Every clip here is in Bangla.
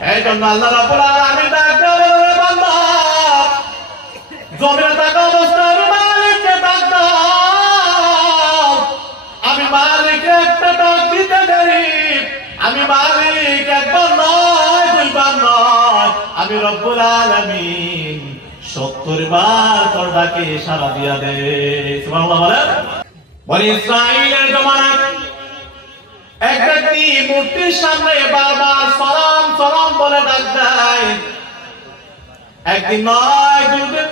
এই জন্য আল্লাহ রাব্বুল আলামিন ডাকতে বলে বান্দা জমিনে থাকা অবস্থায় আমি মালিককে ডাক আমি মালিক একটা ডাক দিতে দেরি আমি মালিক একবার নয়, দুইবার নয়। আমি রব্বুল আলামিন সত্তর বার তোর ডাকে সারা দিয়া দে সুবহানাল্লাহ বলেন। বনি ইসরাইলের জমানায় এক ব্যক্তি মূর্তির সামনে সলাম একদিন নয় দুদিন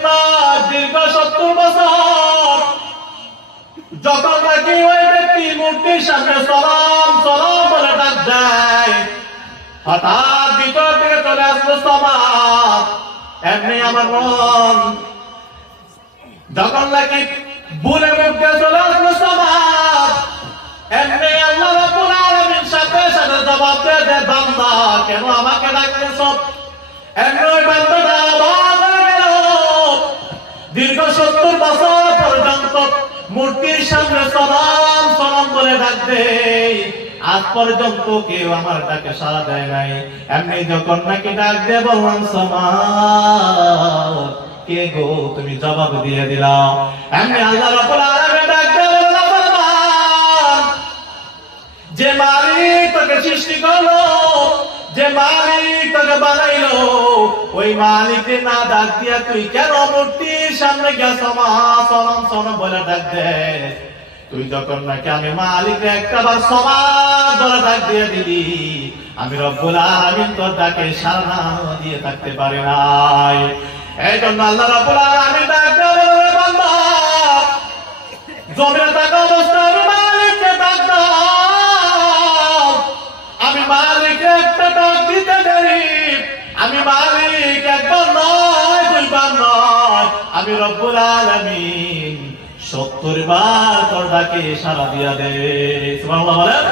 যখন নাকি ওই ব্যক্তি মূর্তির সামনে সলাম সলাম বলে ডাক দেয়, হঠাৎ ভিতর থেকে চলে আসলো সমাজ এমনি আমার মন। যখন নাকি বুলের মুখে চলে আসলো কেন আমাকে ডাকতেছ দীর্ঘ সত্তর বছর পর্যন্ত মূর্তির সামনে সলাম সলাম বলে ডাকবে আজ পর্যন্ত কেউ আমার ডাকে সাড়া দেয় নাই। এমনি যখন নাকি ডাক দিয়ে বললাম সমাজ কে গো, তুমি জবাব দিয়ে দিলাম। এমনি আল্লাহ রাব্বুল মালিক সৃষ্টি করল, যে মালিক তোকে বানাইলো, ওই না ডাক দিয়া তুই কেন সামনে সনম বলে ডাক দে। তুই যখন নাকি আমি মালিক একটা বার সমাজ ডাক দিয়ে আমি তোর ডাকে সারা দিয়ে থাকতে পারি নাই। এই জন্য আল্লাহ রব্বুল আলামিন আমি মালিক একবার নয় দুইবার নয় আমি রব্বুল আলামিন সত্তর বার তোর ডাকে সারা দিয়া দে। সুবহানাল্লাহ বলেন।